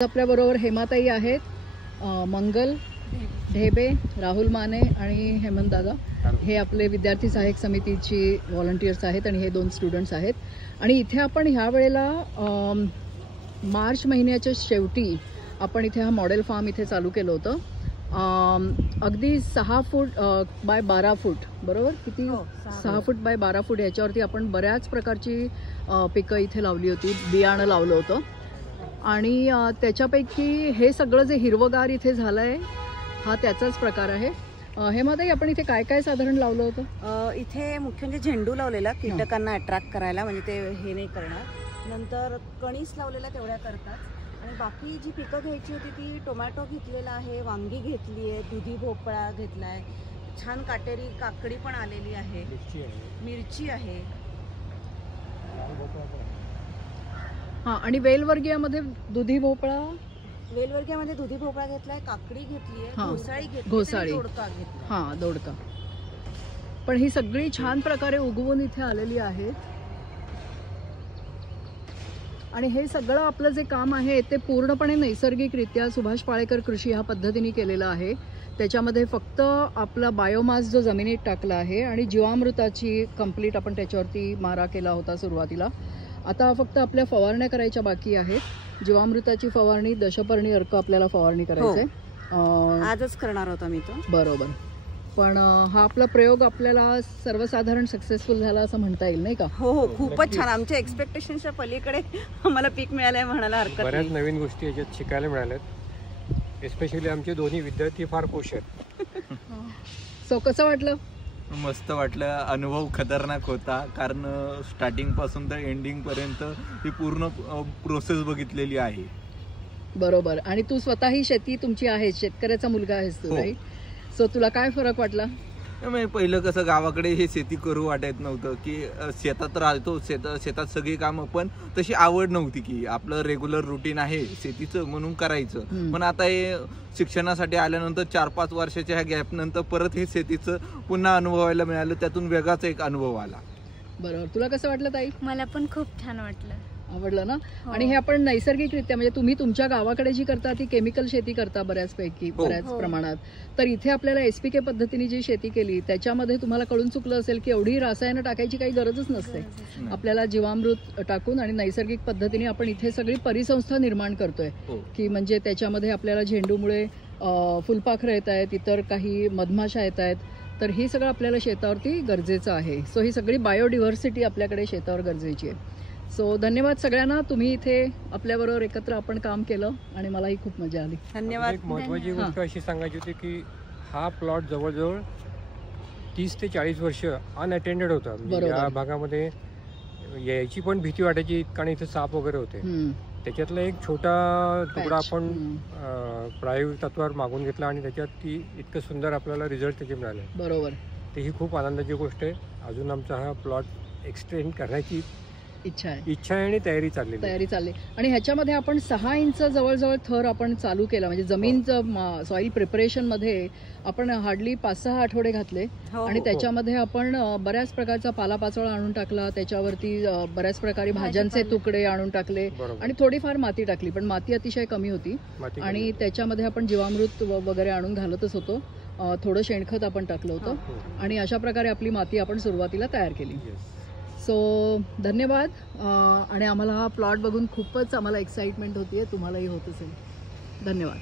आपल्याबरोबर हेमाताई आहेत, मंगल ढेबे, राहुल माने आणि हेमंत दादा हे आपले विद्यार्थी सहाय्यक समितीची व्हॉलंटियर्स आहेत आणि हे 2 स्टुडंट्स आहेत. आणि इथे आपण ह्या वेळेला मार्च महिन्याच्या शेवटी आपण इथे हा मॉडेल फार्म इथे चालू केलं होतं. अगदी 6 फूट बाय 12 फूट, बरोबर? किती? 6 फूट बाय 12 फूट ह्याच्यावरती आपण बऱ्याच प्रकारची पिकं इथे लावली होती, बियाणं लावलं होतं. आणि त्याच्यापैकी हे सगळं जे हिरवगार इथे झालं आहे हा त्याचाच प्रकार आहे. हेमाताई, आपण इथे काय काय साधारण लावलं होतं? इथे मुख्य म्हणजे झेंडू लावलेला कीटकांना अट्रॅक्ट करायला, म्हणजे ते हे नाही करणार. नंतर कणीस लावलेला तेवढ्या करतात. आणि बाकी जी पिकं घ्यायची होती ती टोमॅटो घेतलेला आहे, वांगी घेतली आहे, दुधी भोपळा घेतला आहे, छान काटेरी काकडी पण आलेली आहे, मिरची आहे. हां, आणि वेलवर्गीयामध्ये दुधी भोपळा, वेलवर्गीयामध्ये दुधी भोपळा घेतलाय, काकडी घेतली आहे, घोसाळी घेतली, दोडका घेतला. हां, दोडका. पण ही सगळी छान प्रकारे उगवून इथे आलेली आहेत. आणि हे सगळं आपलं जे काम आहे ते पूर्णपणे नैसर्गिकरित्या सुभाष पाळेकर कृषी ह्या पद्धतीने केलेलं आहे. त्याच्यामध्ये फक्त आपला बायोमास जो जमिनीत टाकला आहे आणि जीवामृताची कंप्लीट आपण त्याच्यावरती मारा केला होता सुरुवातीला. आता फक्त आपल्या फवारण्या करायच्या बाकी आहेत. जीवामृताची फवारणी, दशपर्णी अर्क आपल्याला फवारणी करायचंय. आजच करणार होता मी तो. बरोबर. पण हा आपला प्रयोग आपल्याला सर्वसाधारण सक्सेसफुल झाला असं म्हणता येईल, नाही का? हो हो, खूपच छान. आमच्या एक्सपेक्टेशनच्या पलीकडे आम्हाला पीक मिळालंय म्हणायला हरकत नाही. बऱ्याच नवीन गोष्टी याच्यात शिकायला मिळाल्यात. एस्पेशली आमचे दोन्ही विद्यार्थी फार खुश आहेत. सो कसं वाटलं? मस्त वाटलं. अनुभव खतरनाक होता, कारण स्टार्टिंग पासून तर एंडिंग पर्यंत ही पूर्ण प्रोसेस बघितलेली आहे. बरोबर. आणि तू स्वतःही शेती तुमची आहे, शेतकऱ्याचा मुलगा आहेस तू, राईट? सो तुला काय फरक वाटला? पहिलं कसं गावाकडे हे शेती करू वाटत नव्हतं, की शेतात राहतो, शेतात सगळी कामं, पण तशी आवड नव्हती की आपलं रेग्युलर रुटीन आहे शेतीचं म्हणून करायचं. पण आता हे शिक्षणासाठी आल्यानंतर 4-5 वर्षाच्या ह्या गॅप नंतर परत हे शेतीचं पुन्हा अनुभवायला मिळालं, त्यातून वेगळाच एक अनुभव आला. बरोबर. तुला कसं वाटलं ताई? मला पण खूप छान वाटलं. आवडलं ना? आणि हे आपण नैसर्गिकरित्या, म्हणजे तुम्ही तुमच्या गावाकडे जी करता ती केमिकल शेती करता बऱ्याच प्रमाणात, तर इथे आपल्याला SPK पद्धतीने जी शेती केली त्याच्यामध्ये तुम्हाला कळून चुकलं असेल की एवढी रसायनं टाकायची काही गरजच नसते. आपल्याला जीवामृत टाकून आणि नैसर्गिक पद्धतीने आपण इथे सगळी परिसंस्था निर्माण करतोय, की म्हणजे त्याच्यामध्ये आपल्याला झेंडूमुळे फुलपाखरं येत आहेत, इतर काही मधमाशा येत आहेत. तर ही सगळं आपल्याला शेतावरती गरजेचं आहे. सो ही सगळी बायोडिव्हर्सिटी आपल्याकडे शेतावर गरजेची आहे. सो धन्यवाद सगळ्यांना. तुम्ही इथे आपल्याबरोबर एकत्र आपण काम केलं आणि मलाही खूप मजा आली. धन्यवाद. एक महत्त्वाची गोष्ट अशी सांगायची होती की हा प्लॉट जवळजवळ 30 ते 40 वर्ष अनअटेंडेड होता. या भागामध्ये यायची पण भीती वाटायची, कारण इथे साप वगैरे होते. त्याच्यातला एक छोटा तुकडा आपण प्रायोगिक तत्वावर मागून घेतला आणि त्याच्यात ती इतकं सुंदर आपल्याला रिझल्ट त्याचे मिळाले. बरोबर. तर ही खूप आनंदाची गोष्ट आहे. अजून आमचा हा प्लॉट एक्सटेंड करण्याची इच्छा आहे आणि तयारी चालली. आणि ह्याच्यामध्ये आपण 6 इंच जवळजवळ थर आपण चालू केला, म्हणजे जमीनचं सॉइल प्रिपरेशन मध्ये आपण हार्डली 5-6 आठवडे घातले. आणि त्याच्यामध्ये आपण बऱ्याच प्रकारचा पालापाचोळा आणून टाकला, त्याच्यावरती बऱ्याच प्रकारे भाज्यांचे तुकडे आणून टाकले आणि थोडीफार माती टाकली, पण माती अतिशय कमी होती. आणि त्याच्यामध्ये आपण जीवामृत वगैरे आणून घालतच होतो. थोडं शेणखत आपण टाकलं होतं आणि अशा प्रकारे आपली माती आपण सुरुवातीला तयार केली. सो धन्यवाद. आणि आम्हाला हा प्लॉट बघून खूपच आम्हाला एक्साइटमेंट होतीये, तुम्हालाही होत असेल. धन्यवाद.